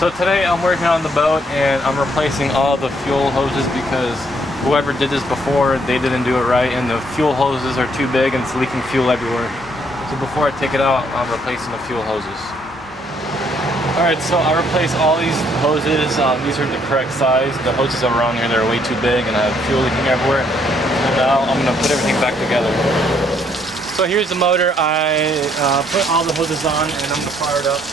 So today I'm working on the boat and I'm replacing all the fuel hoses because whoever did this before, they didn't do it right and the fuel hoses are too big and it's leaking fuel everywhere. So before I take it out, I'm replacing the fuel hoses. Alright, so I replaced all these hoses. These are the correct size. The hoses around here, they're way too big and I have fuel leaking everywhere. And now I'm going to put everything back together. So here's the motor. I put all the hoses on and I'm going to fire it up.